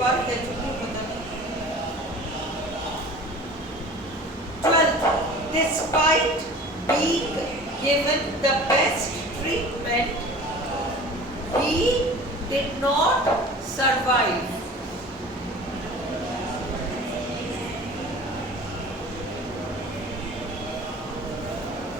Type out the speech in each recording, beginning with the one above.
बार कह चुकी हूँ पता नहीं। 12th, despite being given the best treatment, he did not survive.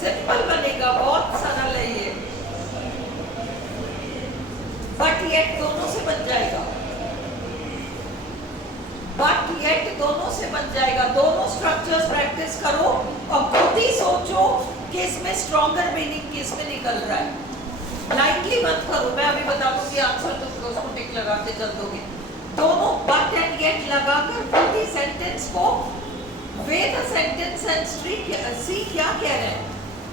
Simple बनेगा, बहुत सरल है ये, बट येट दोनों से बन जाएगा, बट येट दोनों से बन जाएगा। दोनों स्ट्रक्चर्स प्रैक्टिस करो और खुद ही सोचो कि इसमें स्ट्रॉन्गर मीनिंग किस में निकल रहा है। लाइटली मत करो, मैं अभी बता दूंगी आंसर, तुम उसको टिक लगाते चल दोगे। दोनों बट एंड येट लगाकर खुद ही सेंटेंस को वे द सेंटेंस एंड सी क्या कह रहे हैं।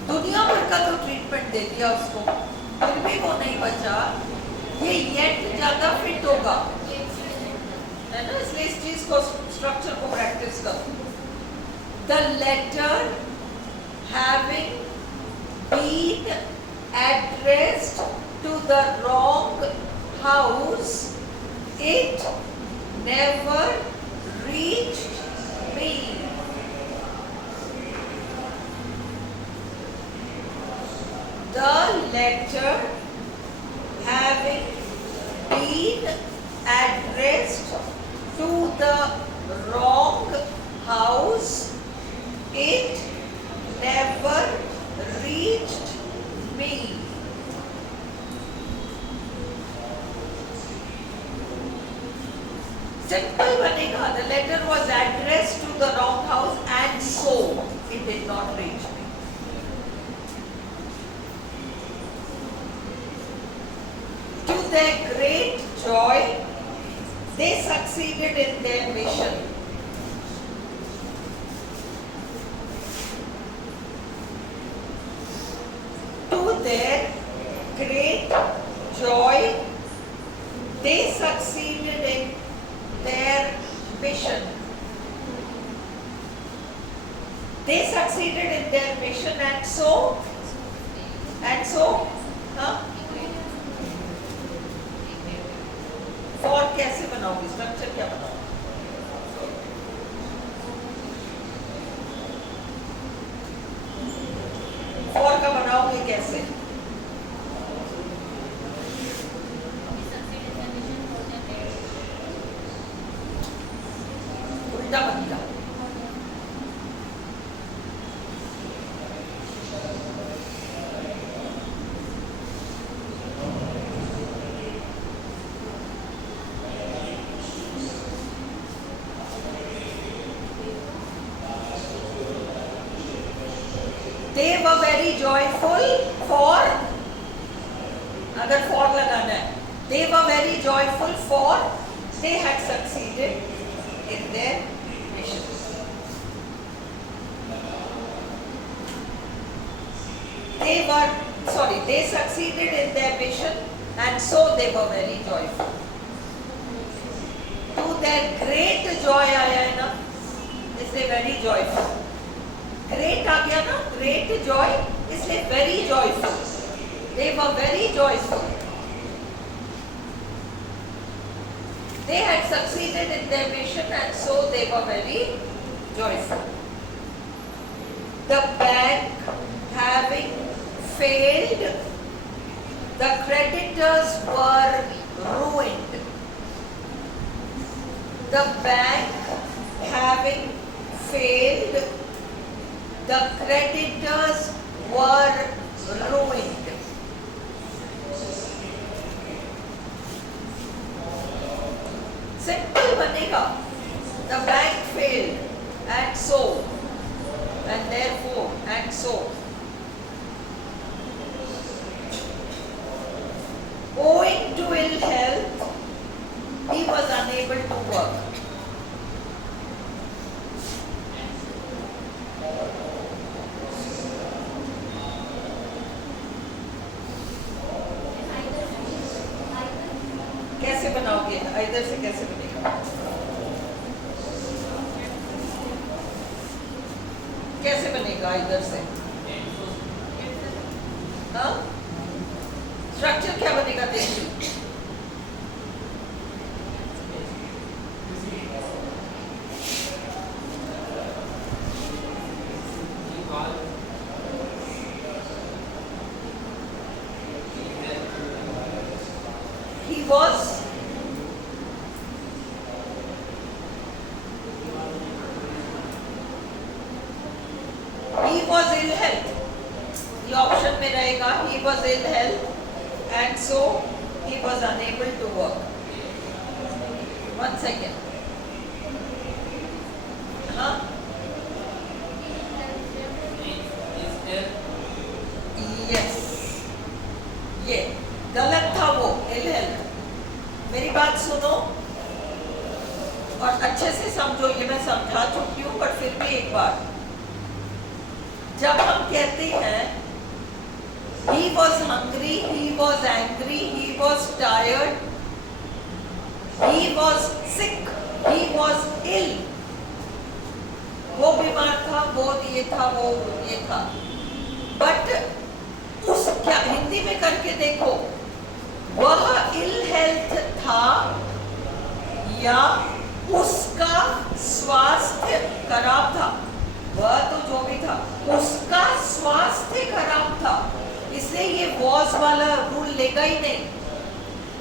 दुनिया भर का तो ट्रीटमेंट दे दिया उसको, फिर भी वो नहीं बचा। ये येट ज्यादा फिट होगा, है ना, इसलिए इस चीज को स्ट्रक्चर को प्रैक्टिस करो। The letter having been addressed to the wrong house, it never reached me. The letter having been addressed to the wrong house, it never reached me. Simple बनेगा, the letter was addressed to the wrong house and so it did not reach me. To their great joy, they succeeded in their mission. To their great joy, they succeeded in their mission. They succeeded in their mission and so, huh? For कैसे बनाओगे, structure क्या बनाओगे? For का बनाओगे कैसे? उल्टा बनेगा। They were very joyful for, अगर for लगाना है, they were very joyful for they had succeeded in their mission. They succeeded in their mission and so they were very joyful. To their great joy आया है ना, इसलिए very joyful. Great आ गया ना, great joy, इसलिए very joyful. They were very joyful. They had succeeded in their mission and so they were very joyful. The bank having failed, the creditors were ruined. The bank having failed, the creditors were ruined. Simple बनेगा. The bank failed and so and therefore and so. Owing to ill health, he was unable to work. कैसे बनाओगे? इधर से कैसे बनेगा? कैसे बनेगा इधर से? हाँ? स्ट्रक्चर क्या बनेगा? देखिए was ill health. ये ऑप्शन में रहेगा. He was ill health and so he was unable to work. 1 second. हाँ. Yes. ये गलत था वो ill health. मेरी बात सुनो और अच्छे से समझो. ये मैं समझा चुकी हूँ बट फिर भी एक बार. जब हम कहते हैं he was hungry, he was angry, he was tired, he was sick, he was ill, वो बीमार था, वो ये था, वो ये था. बट उस क्या हिंदी में करके देखो, वह इल हेल्थ था या उसका स्वास्थ्य खराब था. वह तो जो भी था उसका स्वास्थ्य खराब था, इसलिए ये was वाला रूल लेगा ही नहीं.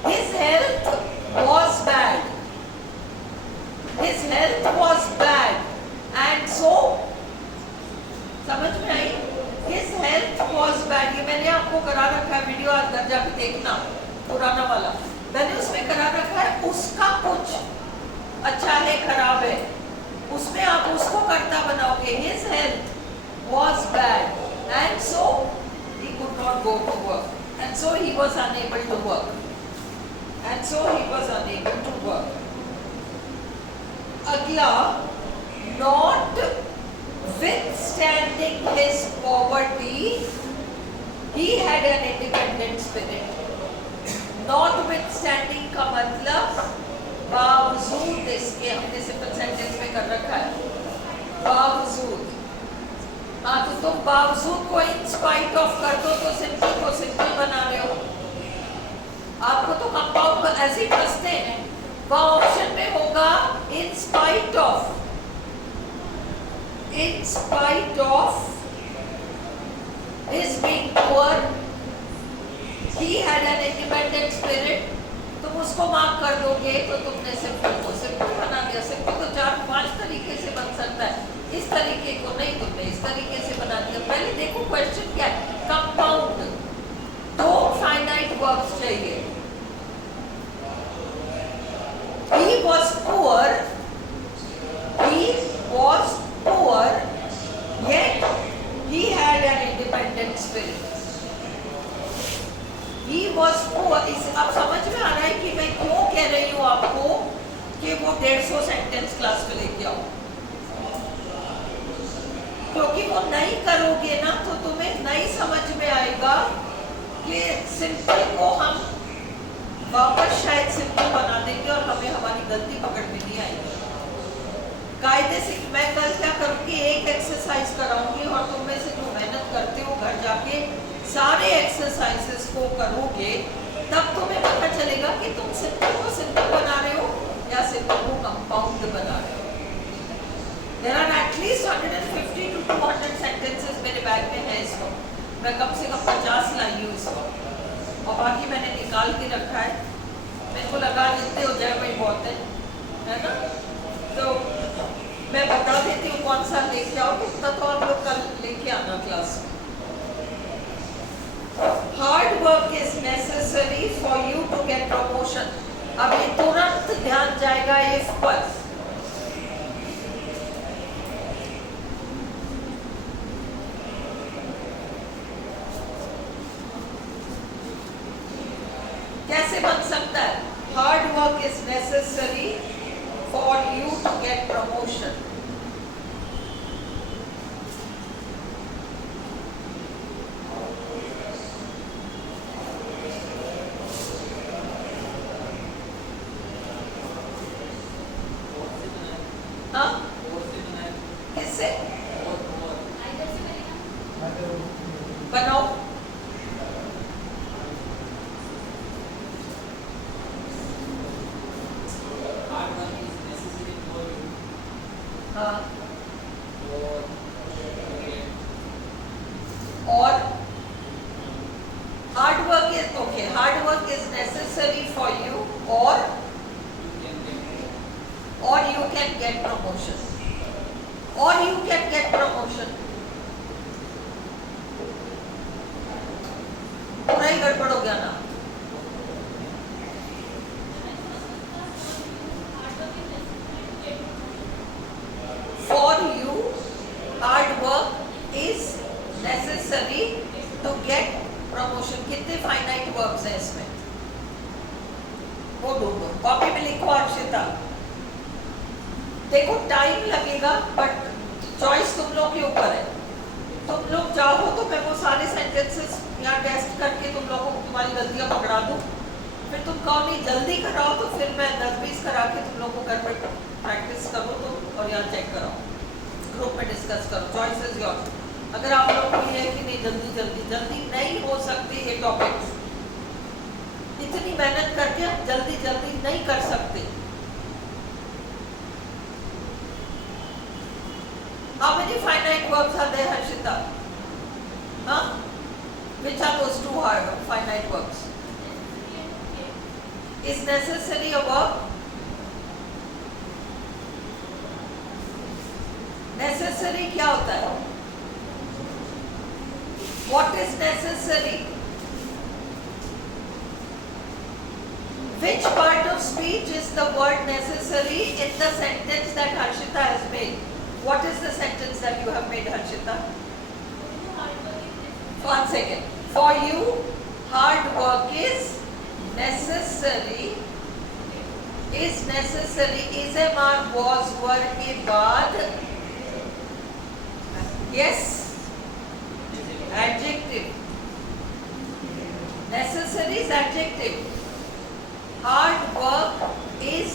His health was bad. His health was bad and so समझ में आई. His health was bad. ये मैंने आपको करा रखा है वीडियो, आज घर जाके देखना पुराना वाला. मैंने उसमें करा रखा है उसका कुछ अच्छा है खराब है, उसमें आप उसको कर्ता बनाओगे. His health was bad and so he could not go to work and so he was unable to work and so he was unable to work. अगला, not withstanding his poverty he had an independent spirit. Notwithstanding का मतलब बावजूद इसके, हमने simple sentence में कर रखा है बावजूद. हाँ तो तुम बावजूद को इन स्पाइट ऑफ कर दो तो सिंपल को सिंपल बना रहे हो. आपको तो कंपाउंड ऐसे ही फंसते हैं. वह ऑप्शन में होगा in spite of his being poor he had an independent spirit. तुम उसको मार्क कर दोगे तो तुमने सिंपल को सिंपल बना दिया. सिंपल तो 4-5 तरीके से बन सकता है, इस तरीके को नहीं तुमने इस तरीके से बना दिया. पहले देखो क्वेश्चन क्या है. कंपाउंड, 2 फाइनाइट वर्ब्स चाहिए. He was poor yet he had an independent spirit. He was poor. इस अब समझ में आ रहा है कि मैं क्यों कह रही हूँ आपको कि वो 150 सेंटेंस क्लास में लेके आओ. क्योंकि वो नहीं करोगे ना तो तुम्हें नहीं समझ में आएगा कि सिंपल को हम वापस शायद सिंपल बना देंगे और हमें हमारी गलती पकड़ में नहीं आएगी. कायदे से मैं कल क्या करूँगी, एक एक्सरसाइज कराऊंगी और तुम में से जो मेहनत करते हो घर जाके सारे एक्सरसाइजेस को करोगे, तब तुम्हें पता चलेगा कि तुम सिंपल को सिंपल बना रहे हो या सिंपल को कंपाउंड बना रहे हो. There are at least 150 to 200 sentences मेरे बैग में है इसको. मैं कम से कम 50 लाई हूँ इसको और बाकी मैंने निकाल के रखा है. मेरे को लगा जितने हो जाए वही बहुत है ना. तो मैं बता देती हूँ कौन सा लेके आओ, उतना तो आप लोग कल लेके आना क्लास में. Hard work is necessary for you to get promotion. अब ये तुरंत ध्यान जाएगा if पर. कैसे बन सकता है? Hard work is necessary for you to get promotion. किससे बनाओ? हाँ और hard work is okay. Hard work is necessary for you or you can get promotion, or you can get promotion. पूरा ही गड़बड़ हो गया ना. For you, hard work is necessary to get promotion. कितने finite verbs हैं इसमें? वो ढूंढो. कॉपी में लिखो अर्शिता. देखो टाइम लगेगा, बट चॉइस तुम लोग के ऊपर है. तुम लोग चाहो तो मैं वो सारे सेंटेंसेस यहाँ टेस्ट करके तुम लोगों को तुम्हारी गलतियाँ पकड़ा दूँ. फिर तुम कहो नहीं जल्दी कराओ, तो फिर मैं 10-20 करा के तुम लोगों को घर पर प्रैक्टिस करो तो, और यहाँ चेक कराओ, ग्रुप में डिस्कस करो. Choice is your. अगर आप लोगों को ये है कि नहीं जल्दी नहीं हो सकते ये टॉपिक्स, इतनी मेहनत करके हम जल्दी नहीं कर सकते. How many finite verbs are there, Harshita? Huh? Which are those two hard finite verbs? Is necessary a verb? Necessary क्या होता है? What is necessary? Which part of speech is the word necessary in the sentence that Harshita has made? What is the sentence that you have made, Harshita? 1 second. For you, hard work is necessary. Is necessary. Is MR was were के बाद. Yes. Adjective. Necessary is adjective. Hard work is,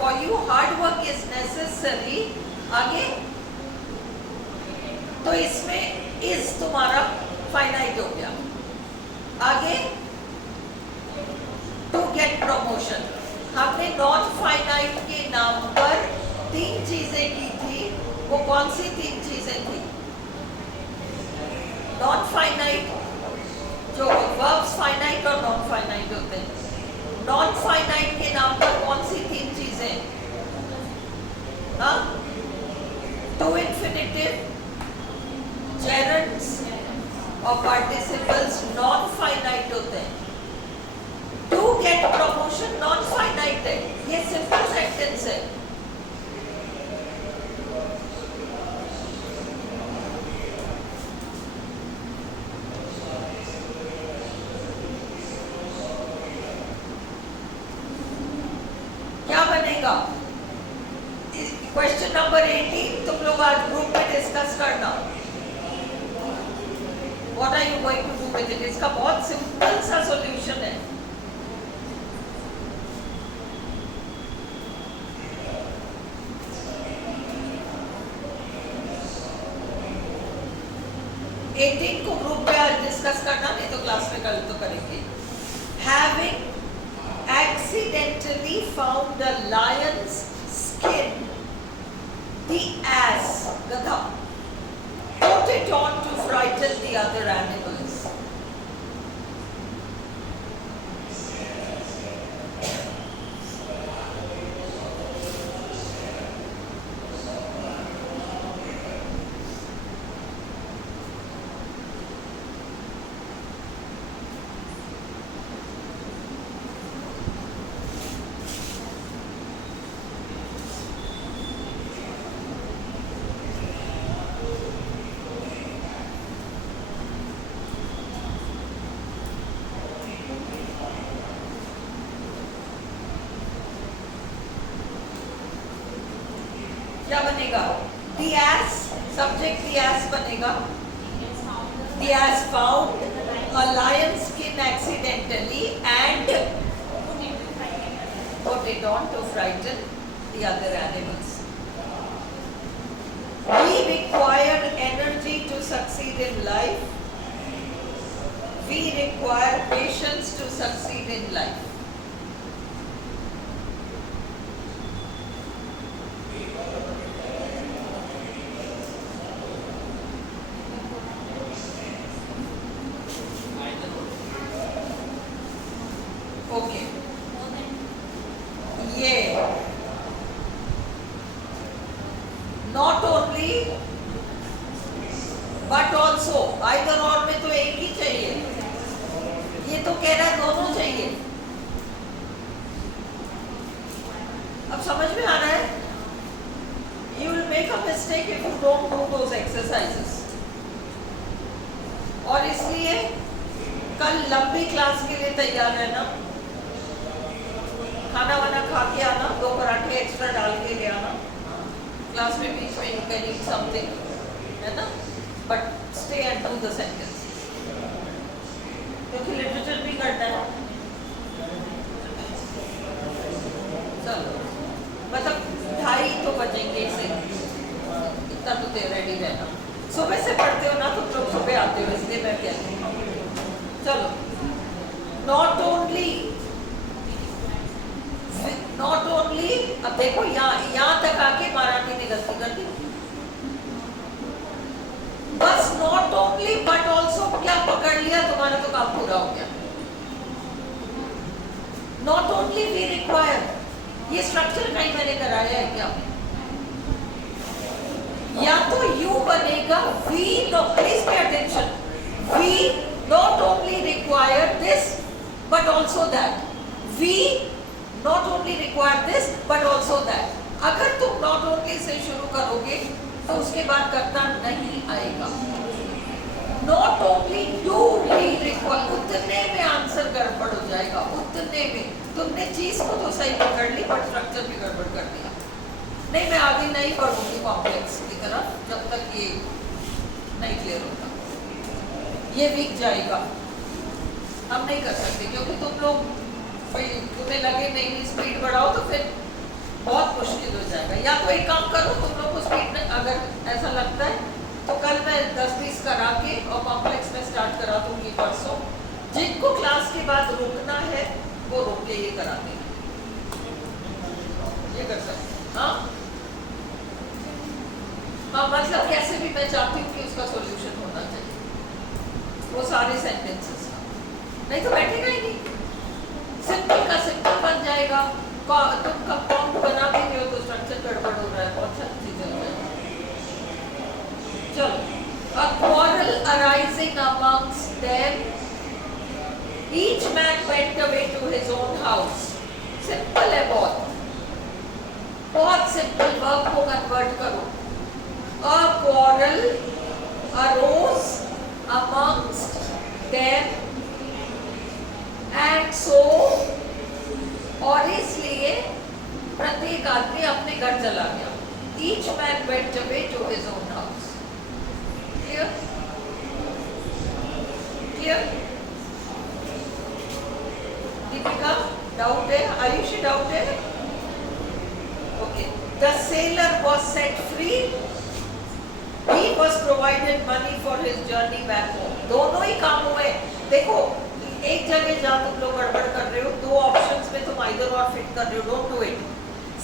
for you hard work is necessary. आगे तो इसमें is तुम्हारा finite हो गया. आगे to get promotion. हमने नॉन फाइनाइट के नाम पर 3 चीजें की थी. वो कौन सी 3 चीजें थी? नॉन फाइनाइट, जो वर्ब्स फाइनाइट और नॉन फाइनाइट होते हैं. नॉन फाइनाइट के नाम पर कौन सी 3 चीजें? हाँ, टू इन्फिनिटिव, जेरंड्स और पार्टिसिपल्स नॉन फाइनाइट होते हैं. To get promotion non finite है. ये सिंपल सेंटेंस है. क्या बनेगा? क्वेश्चन नंबर 18 तुम लोग आज ग्रुप में डिस्कस करना. What are you going to do with it? इसका बहुत सिंपल सा सॉल्यूशन है. एटीन को ग्रुप में आज डिस्कस करना, नहीं तो क्लास में कल तो करेंगे. Having accidentally found a lion's skin, the ass, Gadha, put it on to frighten the other animals. क्या बनेगा? The ass, subject the ass बनेगा. The ass found a lion's skin accidentally and put it on to frighten the other animals. We require energy to succeed in life. We require patience to succeed in life. Okay. Either और में तो एक ही चाहिए, ये तो कह रहा है दोनों चाहिए। अब समझ में आ रहा है? You will make a mistake if you don't do those exercises. और इसलिए कल लंबी क्लास के लिए तैयार रहना, खाना वाना खा के आना, 2 पराठे एक्स्ट्रा डाल के ले आना, क्लास में बीच में you can eat something, है ना, but stay and do the sentence, क्योंकि लिटरेचर भी करना है। चलो मतलब 2:30 तो बजेंगे इसे, इतना तो रेडी रहना। सुबह से पढ़ते हो ना, तो लोग सुबह आते हो, इसलिए मैं कहती हूँ। चलो, नॉट ओनली अब देखो यहाँ तक आके मराठी ने गलती कर दी। बस नॉट ओनली बट ऑल्सो क्या पकड़ लिया, तुम्हारा तो काम पूरा हो गया। नॉट ओनली वी रिक्वायर, ये स्ट्रक्चर कहीं मैंने कराया है क्या? या तो यू बनेगा we, no please pay attention, we not only require this but also that, we not only require this but also that. अगर तुम नॉट ओनली से शुरू करोगे तो उसके बाद करना नहीं आएगा। Not only do we require, उतने में आंसर गड़बड़ हो जाएगा, उतने में। तुमने चीज को तो सही पकड़ ली बट स्ट्रक्चर भी गड़बड़ कर दिया। नहीं, मैं आगे नहीं पढ़ूंगी कॉम्प्लेक्स की तरफ जब तक ये नहीं क्लियर होता, ये वीक जाएगा। हम नहीं कर सकते क्योंकि तुम लोग तुम्हें लगे नहीं स्पीड बढ़ाओ तो फिर बहुत मुश्किल हो जाएगा। या तो एक काम करो, तुम लोग को स्पीड में अगर ऐसा लगता है तो कल मैं 10-20 करा के और कॉम्प्लेक्स में स्टार्ट करा दूंगी परसों। जिनको क्लास के बाद रुकना है वो रुक के ये करा देंगे, ये कर सकते हैं। हाँ हाँ, मतलब कैसे भी मैं चाहती हूँ कि उसका सॉल्यूशन होना चाहिए, वो सारे सेंटेंसेस का, नहीं तो बैठेगा ही नहीं। सिंपल का सिंपल बन जाएगा, तुम कंपाउंड बना भी रहे हो तो स्ट्रक्चर गड़बड़ हो रहा है, बहुत सारी चीजें हो जाएगी। चलो, a quarrel arising amongst them, each man went away to his own house. Simple है बहुत, बहुत सिंपल। वर्ब को कन्वर्ट करो। A quarrel arose amongst them and so, और इसलिए प्रत्येक आदमी अपने घर चला गया। Each man went away to his own house. Clear? Clear? Deepika, doubt है? आयुषी, डाउट है? Okay. The sailor was set free. He was provided money for his journey back home. दोनों ही काम हुए। देखो, एक जगह जहाँ तुम लोग गड़बड़ कर रहे हो, 2 ऑप्शंस में तुम आइदर और फिट कर रहे हो, डोंट डू इट।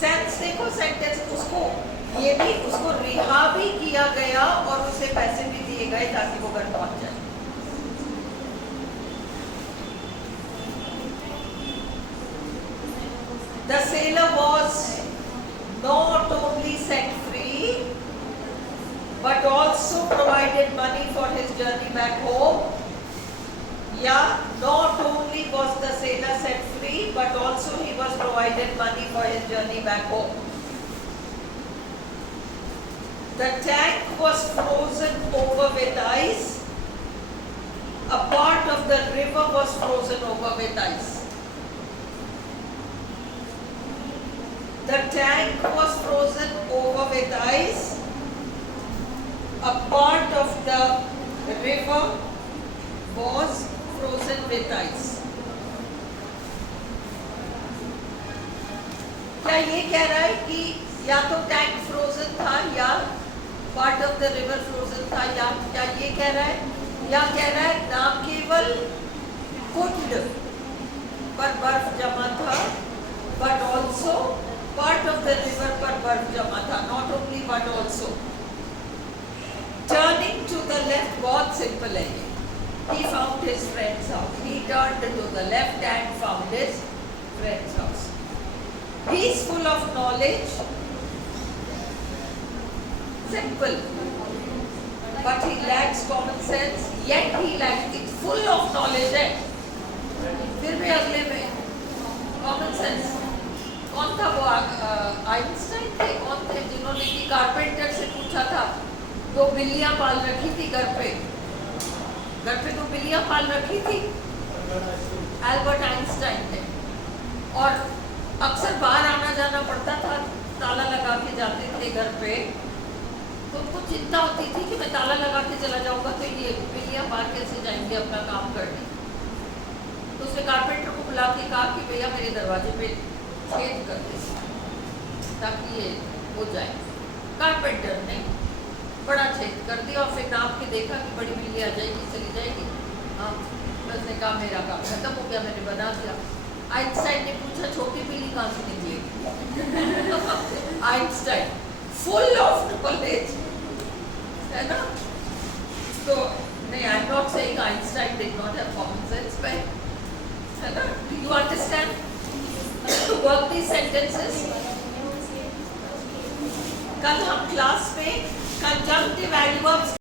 सेंस देखो, सेंटेंस उसको ये भी उसको रिहा भी किया गया और उसे पैसे भी दिए गए ताकि वो घर पहुंच जाए। The sailor was not only set free but also provided money for his journey back home. Yeah, not only was the sailor set free but also he was provided money for his journey back home. The tank was frozen over with ice. A part of the river was frozen over with ice. The tank was frozen over with ice. A part of the river was frozen with ice. क्या ये कह रहा है कि या तो tank frozen था या part of the river frozen था, या क्या ये कह रहा है, या कह रहा है ना केवल कुंड पर बर्फ जमा था but also part of the river पर बर्फ जमा था, not only but also. Turning to the left बहुत सिंपल है ये। He found his friend's house. He turned to the left and found his friend's house. He is full of knowledge. Simple. but he lacks common sense, yet he lacks it, full of knowledge है, फिर भी अगले में common sense। कौन था वो Einstein थे, कौन थे जिन्होंने कि कारपेंटर से पूछा था, 2 बिल्लियां पाल रखी थी घर पे 2 बिल्लियां पाल रखी थी, एल्बर्ट आइंस्टाइन थे, और अक्सर बाहर आना जाना पड़ता था, ताला लगा के जाते थे घर पे, तो उनको चिंता होती थी कि मैं ताला लगा के चला जाऊंगा तो ये बिल्लियां बाहर कैसे जाएंगी अपना काम करने। तो उसने कारपेंटर को बुला के कहा कि भैया मेरे दरवाजे पे छेद कर दे ताकि ये हो जाए। कारपेंटर ने बड़ा छेद कर दिया और फिर नाप के देखा कि बड़ी बिल्ली आ जाएगी, चली जाएगी। हाँ, उसने कहा मेरा काम खत्म हो गया, मैंने बना दिया। आइंस्टाइन ने पूछा छोटी बिल्ली कहाँ से निकलेगी? आइंस्टाइन फुल ऑफ नॉलेज है ना। तो नहीं, I am not saying Einstein did not have common sense, but है ना, you understand work the sentences. कल हम क्लास में कंजंक्टिव एडवर्ब्स